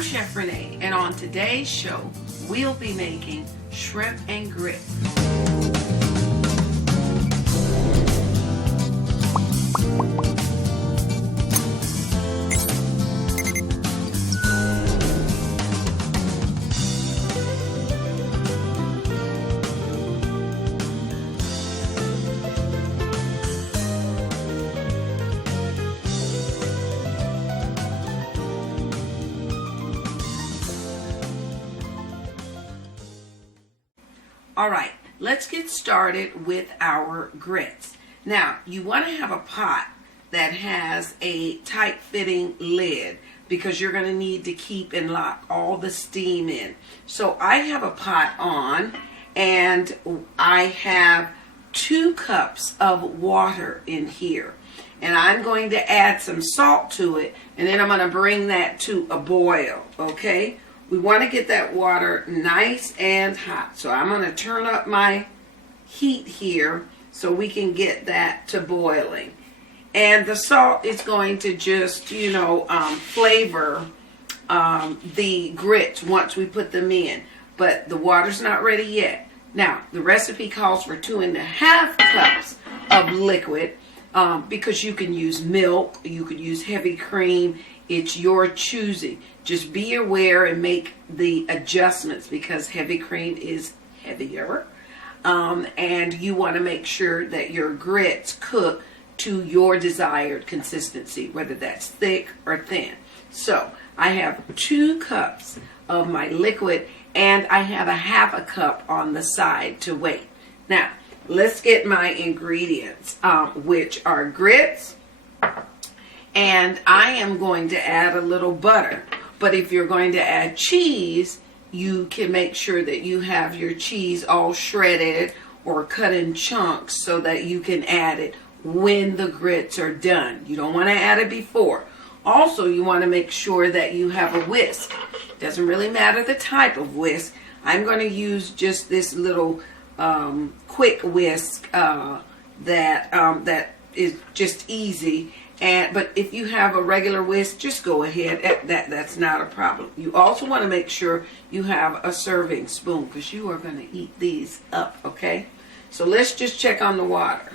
I'm Chef Renee, and on today's show, we'll be making shrimp and grits. All right, let's get started with our grits. Now, you want to have a pot that has a tight-fitting lid because you're going to need to keep and lock all the steam in. So I have a pot on, and I have 2 cups of water in here. And I'm going to add some salt to it, and then I'm going to bring that to a boil, okay? We want to get that water nice and hot. So I'm going to turn up my heat here so we can get that to boiling. And the salt is going to just, flavor the grits once we put them in. But the water's not ready yet. Now, the recipe calls for 2.5 cups of liquid because you can use milk, you could use heavy cream. It's your choosing. Just be aware and make the adjustments because heavy cream is heavier. And you want to make sure that your grits cook to your desired consistency, whether that's thick or thin. So I have 2 cups of my liquid and I have a 1/2 cup on the side to wait. Now, let's get my ingredients, which are grits. And I am going to add a little butter. But if you're going to add cheese, you can make sure that you have your cheese all shredded or cut in chunks so that you can add it when the grits are done. You don't want to add it before. Also, you want to make sure that you have a whisk. Doesn't really matter the type of whisk. I'm going to use just this little quick whisk that is just easy. But if you have a regular whisk, just go ahead. That's not a problem. You also want to make sure you have a serving spoon because you are going to eat these up, okay? So let's just check on the water.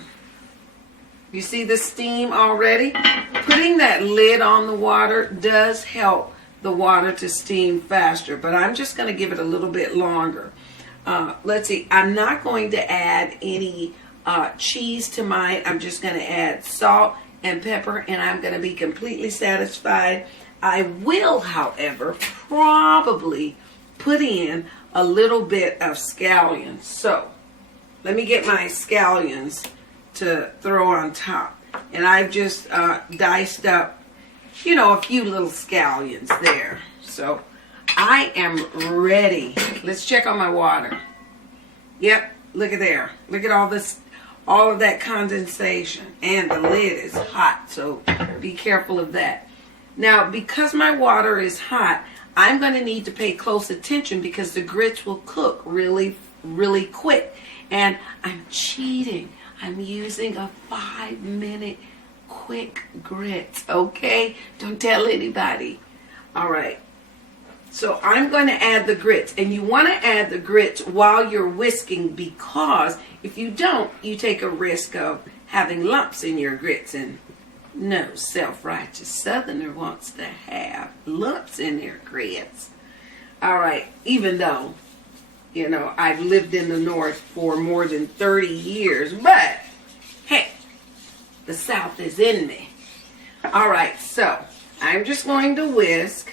You see the steam already? Putting that lid on the water does help the water to steam faster, but I'm just going to give it a little bit longer. Let's see. I'm not going to add any cheese to mine. I'm just going to add salt and pepper, and I'm going to be completely satisfied. I will, however, probably put in a little bit of scallions. So let me get my scallions to throw on top. And I've just diced up, a few little scallions there. So I am ready. Let's check on my water. Yep, look at there. Look at all of that condensation, and the lid is hot, so be careful of that. Now, because my water is hot, I'm going to need to pay close attention because the grits will cook really, really quick. And I'm cheating. I'm using a 5-minute quick grits, okay? Don't tell anybody. All right. So I'm going to add the grits, and you want to add the grits while you're whisking because if you don't, you take a risk of having lumps in your grits, and no self-righteous Southerner wants to have lumps in their grits. All right, even though, I've lived in the North for more than 30 years, but hey, the South is in me. All right, so I'm just going to whisk.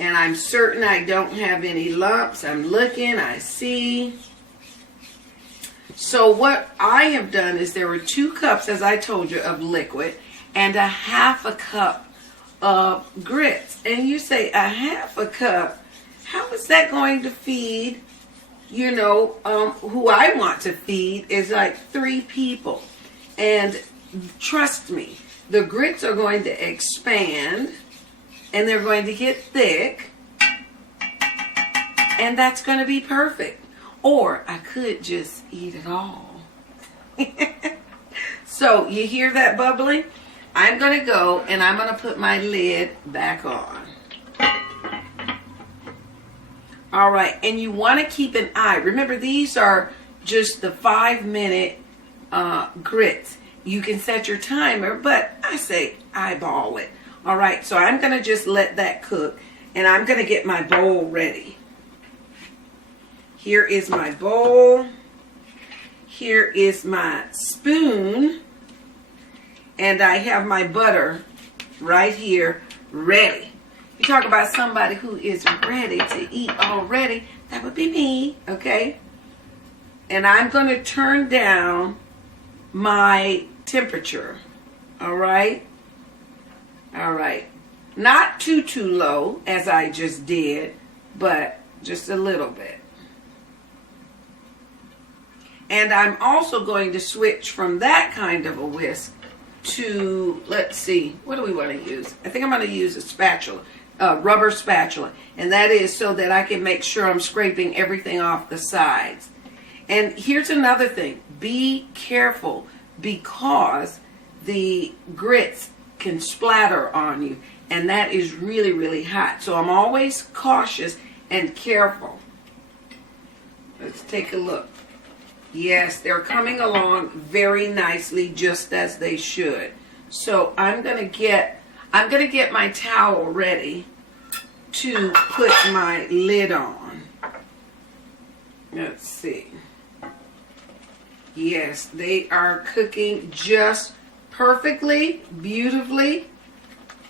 And I'm certain I don't have any lumps. I'm looking, I see. So what I have done is there were 2 cups, as I told you, of liquid and a 1/2 cup of grits. And you say a 1/2 cup, how is that going to feed, who I want to feed is like 3 people. And trust me, the grits are going to expand. And they're going to get thick. And that's going to be perfect. Or I could just eat it all. So you hear that bubbling? I'm going to go and I'm going to put my lid back on. All right, and you want to keep an eye. Remember, these are just the 5-minute grits. You can set your timer, but I say eyeball it. All right, so I'm going to just let that cook, and I'm going to get my bowl ready. Here is my bowl. Here is my spoon, and I have my butter right here ready. You talk about somebody who is ready to eat already, that would be me, okay? And I'm going to turn down my temperature, all right? All right. Not too low, as I just did, but just a little bit. And I'm also going to switch from that kind of a whisk to, let's see, what do we want to use? I think I'm going to use a spatula, a rubber spatula. And that is so that I can make sure I'm scraping everything off the sides. And here's another thing. Be careful, because the grits can splatter on you. And that is really, really hot. So I'm always cautious and careful. Let's take a look. Yes, they're coming along very nicely, just as they should. So I'm gonna get my towel ready to put my lid on. Let's see. Yes, they are cooking just perfectly, beautifully.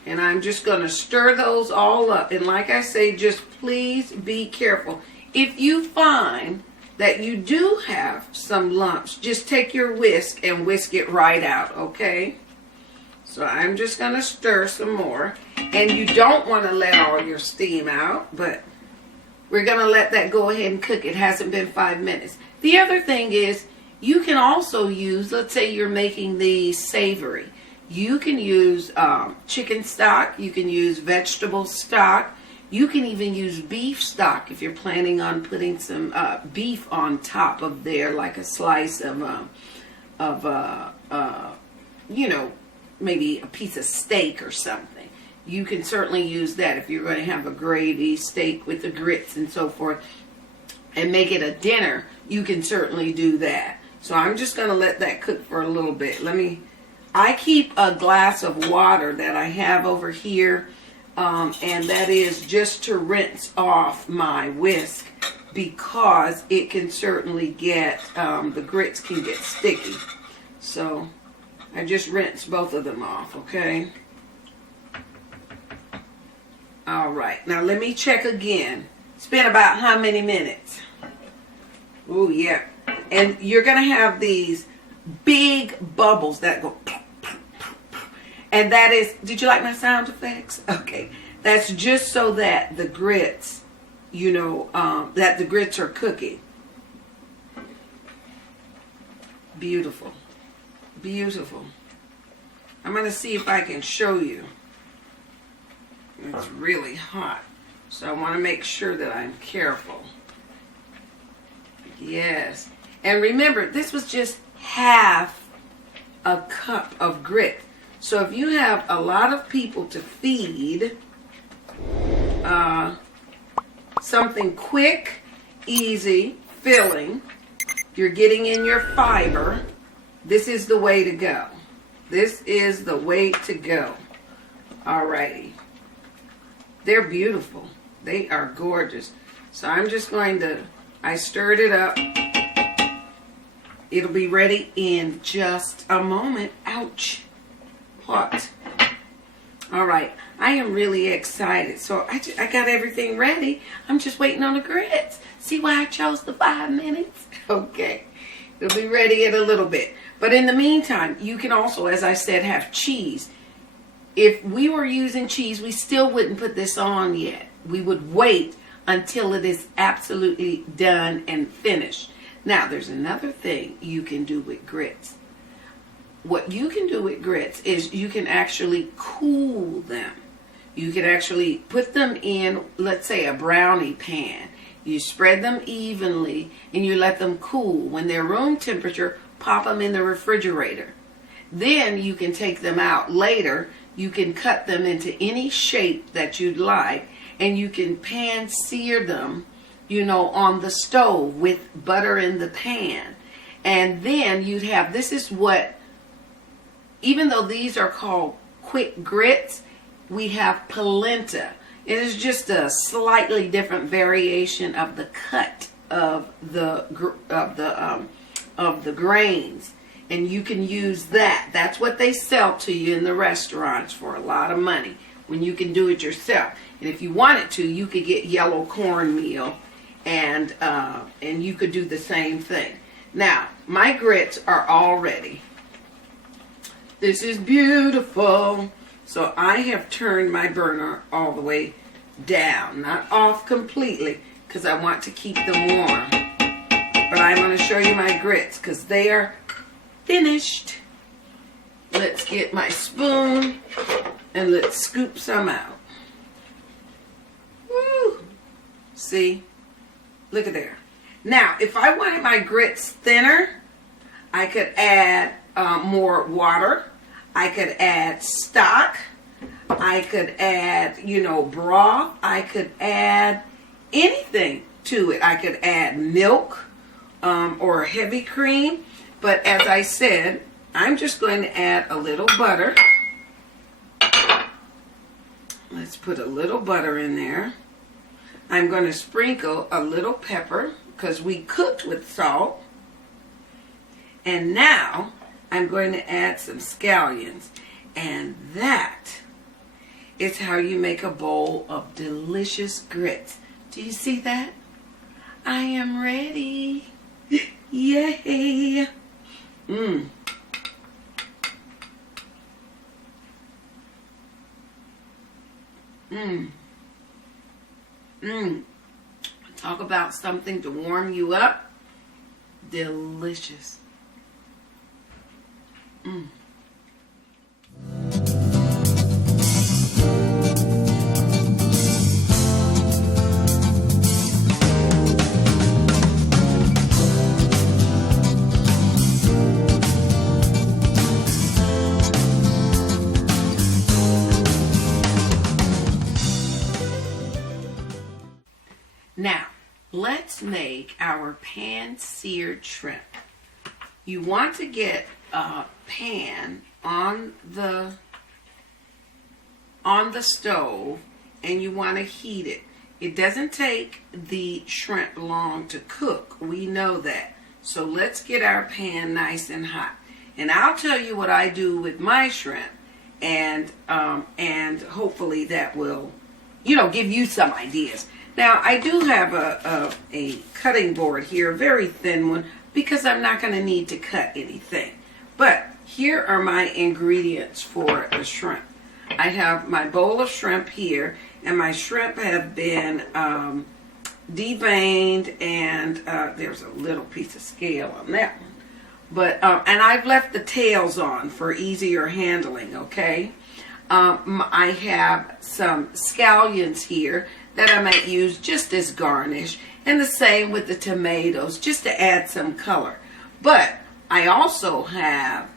And I'm just gonna stir those all up. And like I say, just please be careful. If you find that you do have some lumps, just take your whisk and whisk it right out, okay? So I'm just going to stir some more. And you don't want to let all your steam out, but we're going to let that go ahead and cook. It hasn't been 5 minutes. The other thing is, you can also use, let's say you're making the savory. You can use chicken stock. You can use vegetable stock. You can even use beef stock if you're planning on putting some beef on top of there, like a slice of you know, maybe a piece of steak or something. You can certainly use that if you're going to have a gravy steak with the grits and so forth and make it a dinner. You can certainly do that. So I'm just going to let that cook for a little bit. I keep a glass of water that I have over here. And that is just to rinse off my whisk, because it can certainly get, the grits can get sticky. So I just rinse both of them off, okay? All right, now let me check again. It's been about how many minutes? Oh, yeah. And you're going to have these big bubbles that go... And that is, did you like my sound effects? Okay. That's just so that the grits, you know, that the grits are cooking. Beautiful. Beautiful. I'm going to see if I can show you. It's really hot. So I want to make sure that I'm careful. Yes. And remember, this was just half a cup of grit. So if you have a lot of people to feed, something quick, easy, filling, you're getting in your fiber, this is the way to go. This is the way to go. Alrighty. They're beautiful. They are gorgeous. So I'm just going to, I stirred it up. It'll be ready in just a moment. Ouch. Hot. All right, I am really excited. So I got everything ready. I'm just waiting on the grits. See why I chose the 5 minutes? Okay, it'll be ready in a little bit. But in the meantime, you can also, as I said, have cheese. If we were using cheese, we still wouldn't put this on yet. We would wait until it is absolutely done and finished. Now, there's another thing you can do with grits. What you can do with grits is you can actually cool them. You can actually put them in, let's say, a brownie pan. You spread them evenly and you let them cool. When they're room temperature, pop them in the refrigerator. Then you can take them out later. You can cut them into any shape that you'd like, and you can pan sear them on the stove with butter in the pan. And then you'd have, this is what, even though these are called quick grits, we have polenta. It is just a slightly different variation of the cut of the grains, and you can use that. That's what they sell to you in the restaurants for a lot of money when you can do it yourself. And if you wanted to, you could get yellow cornmeal, and you could do the same thing. Now, my grits are all ready. This is beautiful. So I have turned my burner all the way down, not off completely, because I want to keep them warm. But I'm going to show you my grits because they are finished. Let's get my spoon and let's scoop some out. Woo! See? Look at there. Now, if I wanted my grits thinner, I could add more water. I could add stock. I could add, broth. I could add anything to it. I could add milk or heavy cream. But as I said, I'm just going to add a little butter. Let's put a little butter in there. I'm going to sprinkle a little pepper because we cooked with salt. And now I'm going to add some scallions. And that is how you make a bowl of delicious grits. Do you see that? I am ready. Yay. Mmm. Mmm. Mmm. Talk about something to warm you up. Delicious. Mmm. Now, let's make our pan-seared shrimp. You want to get a pan on the stove, and you want to heat it. It doesn't take the shrimp long to cook. We know that. So let's get our pan nice and hot. And I'll tell you what I do with my shrimp, and hopefully that will, give you some ideas. Now, I do have a cutting board here, a very thin one, because I'm not going to need to cut anything. But here are my ingredients for the shrimp. I have my bowl of shrimp here, and my shrimp have been deveined, and there's a little piece of scale on that one. But and I've left the tails on for easier handling, okay? I have some scallions here that I might use just as garnish, and the same with the tomatoes, just to add some color. But I also have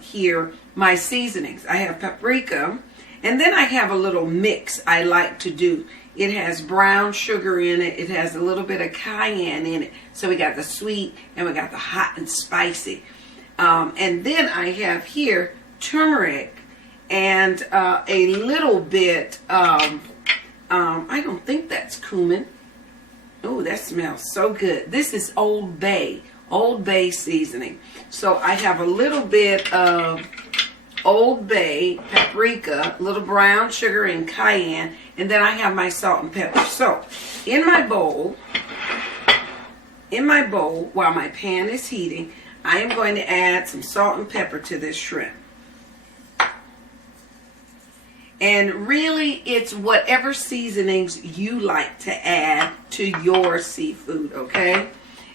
here my seasonings. I have paprika, and then I have a little mix I like to do. It has brown sugar in it. It has a little bit of cayenne in it. So we got the sweet and we got the hot and spicy. And then I have here turmeric and a little bit of, I don't think that's cumin. Oh, that smells so good. This is Old Bay seasoning. So I have a little bit of Old Bay, paprika, little brown sugar and cayenne, and then I have my salt and pepper. So in my bowl, while my pan is heating, I am going to add some salt and pepper to this shrimp. And really, it's whatever seasonings you like to add to your seafood, okay?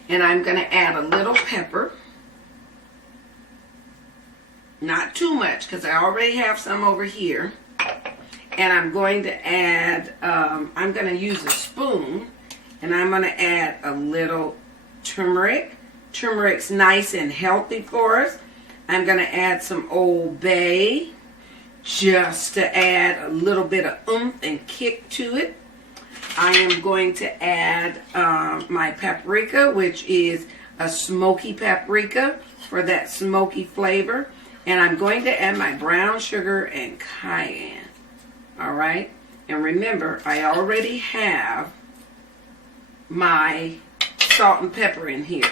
And I'm going to add a little pepper. Not too much, because I already have some over here. And I'm going to add, I'm going to use a spoon, and I'm going to add a little turmeric. Turmeric's nice and healthy for us. I'm going to add some Old Bay, just to add a little bit of oomph and kick to it. I am going to add my paprika, which is a smoky paprika for that smoky flavor. And I'm going to add my brown sugar and cayenne. All right. And remember, I already have my salt and pepper in here.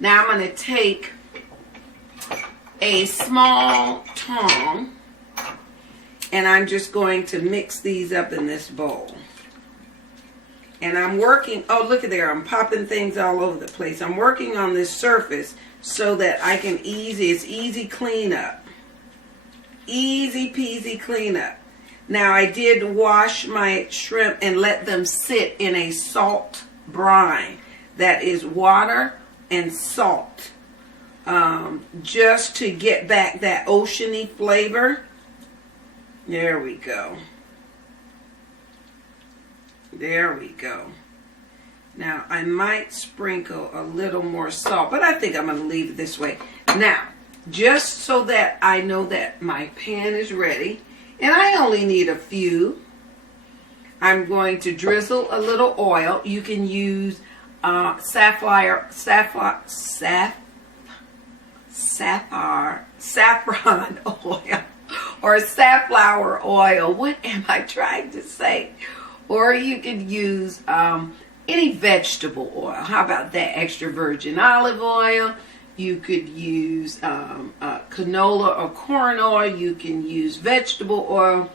Now I'm going to take a small tongue and I'm just going to mix these up in this bowl. And I'm working, oh look at there, I'm popping things all over the place. I'm working on this surface so that I can it's easy cleanup. Easy peasy cleanup. Now I did wash my shrimp and let them sit in a salt brine. That is water and salt. Just to get back that oceany flavor. There we go. There we go. Now, I might sprinkle a little more salt, but I think I'm going to leave it this way. Now, just so that I know that my pan is ready, and I only need a few, I'm going to drizzle a little oil. You can use saffron oil or safflower oil. What am I trying to say? Or you could use any vegetable oil. How about that? Extra virgin olive oil. You could use canola or corn oil. You can use vegetable oil.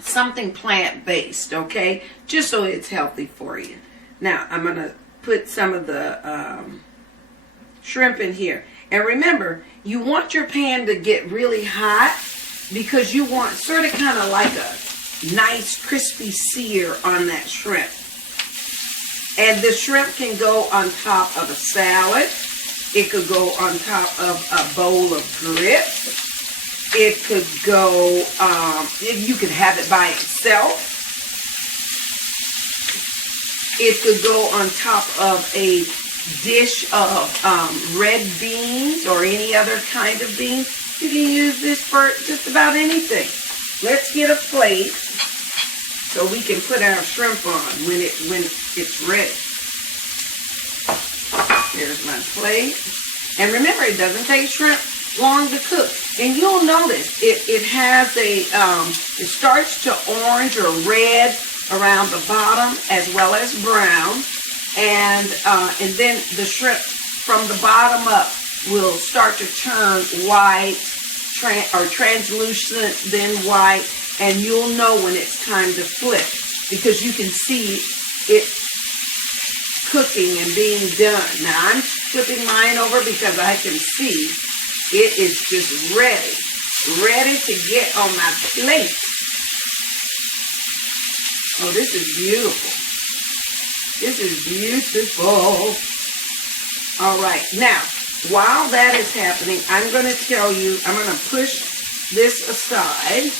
Something plant-based, okay? Just so it's healthy for you. Now, I'm going to put some of the shrimp in here. And remember, you want your pan to get really hot because you want sort of kind of like a nice crispy sear on that shrimp. And the shrimp can go on top of a salad. It could go on top of a bowl of grits. It could go, you could have it by itself. It could go on top of a dish of red beans or any other kind of beans. You can use this for just about anything. Let's get a plate so we can put our shrimp on when it's ready. Here's my plate. And remember, it doesn't take shrimp long to cook. And you'll notice it has it starts to orange or red around the bottom as well as brown. And then the shrimp from the bottom up will start to turn white or translucent, then white, and you'll know when it's time to flip because you can see it cooking and being done. Now I'm flipping mine over because I can see it is just ready to get on my plate. Oh, this is beautiful. This is beautiful. All right, now, while that is happening, I'm going to tell you, I'm going to push this aside,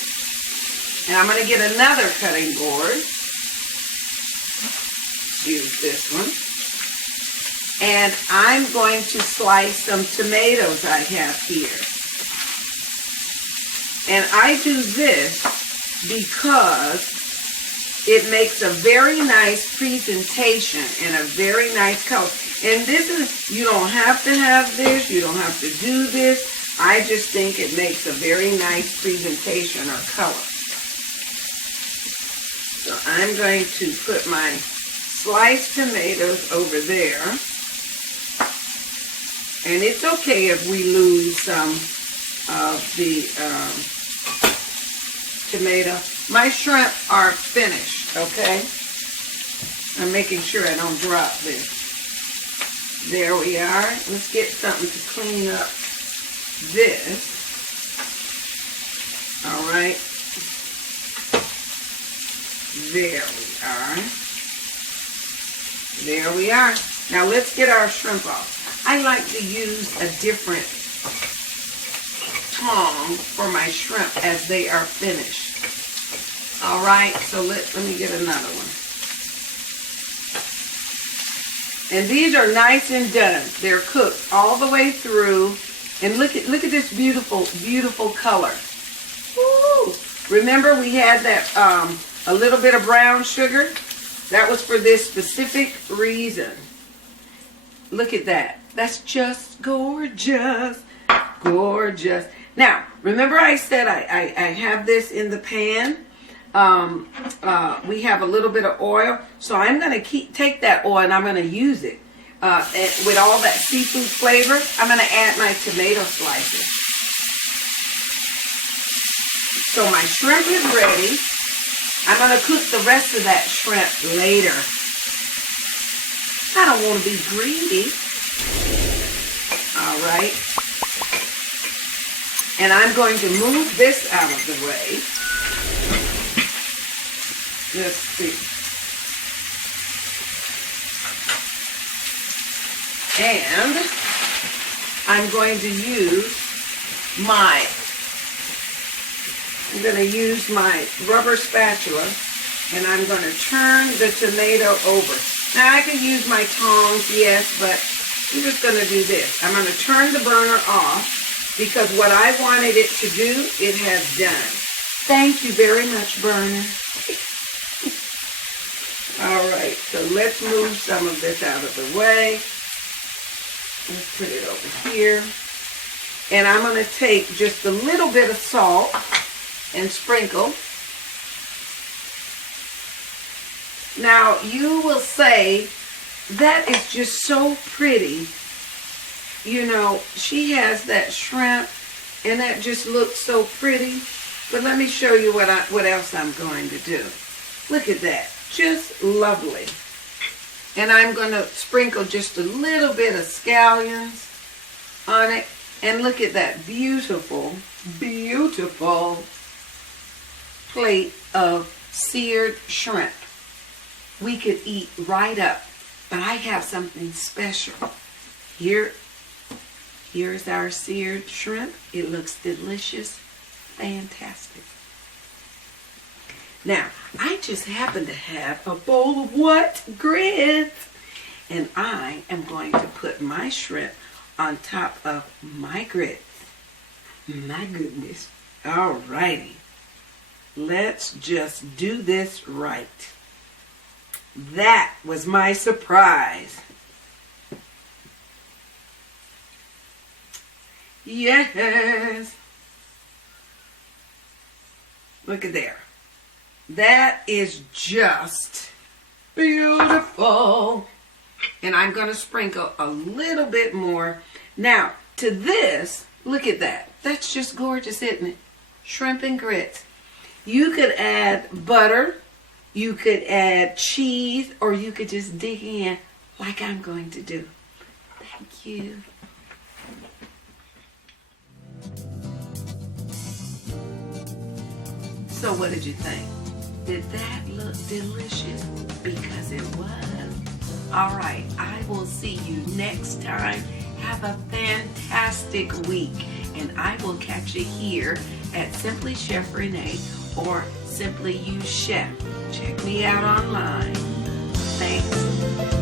and I'm going to get another cutting board. Use this one. And I'm going to slice some tomatoes I have here. And I do this because it makes a very nice presentation and a very nice color. And this is, you don't have to have this, you don't have to do this. I just think it makes a very nice presentation or color. So I'm going to put my sliced tomatoes over there. And it's okay if we lose some of the tomato. My shrimp are finished, okay? I'm making sure I don't drop this. There we are. Let's get something to clean up this. All right. There we are. There we are. Now let's get our shrimp off. I like to use a different tongue for my shrimp as they are finished. All right, so let me get another one. And these are nice and done. They're cooked all the way through. And look at this beautiful, beautiful color. Woo! Remember we had that a little bit of brown sugar? That was for this specific reason. Look at that. That's just gorgeous. Gorgeous. Now, remember I said I have this in the pan. We have a little bit of oil. So I'm going to take that oil and I'm going to use it. With all that seafood flavor, I'm going to add my tomato slices. So my shrimp is ready. I'm going to cook the rest of that shrimp later. I don't want to be greedy. All right. And I'm going to move this out of the way. Let's see. And I'm going to use my rubber spatula, and I'm going to turn the tomato over. Now I can use my tongs, yes, but I'm just going to do this. I'm going to turn the burner off because what I wanted it to do, it has done. Thank you very much, burner. All right, so let's move some of this out of the way. Let's put it over here. And I'm going to take just a little bit of salt and sprinkle. Now, you will say, that is just so pretty. You know, she has that shrimp, and that just looks so pretty. But let me show you what else I'm going to do. Look at that. Just lovely. And I'm going to sprinkle just a little bit of scallions on it. And look at that beautiful, beautiful plate of seared shrimp. We could eat right up. But I have something special. Here is our seared shrimp. It looks delicious. Fantastic. Now, I just happen to have a bowl of what? Grits. And I am going to put my shrimp on top of my grits. My goodness. All righty. Let's just do this right. That was my surprise. Yes. Look at there. That is just beautiful. And I'm going to sprinkle a little bit more. Now, to this, look at that. That's just gorgeous, isn't it? Shrimp and grits. You could add butter. You could add cheese. Or you could just dig in like I'm going to do. Thank you. So what did you think? Did that look delicious? Because it was. All right, I will see you next time. Have a fantastic week. And I will catch you here at Simply Chef Renee or Simply You Chef. Check me out online. Thanks.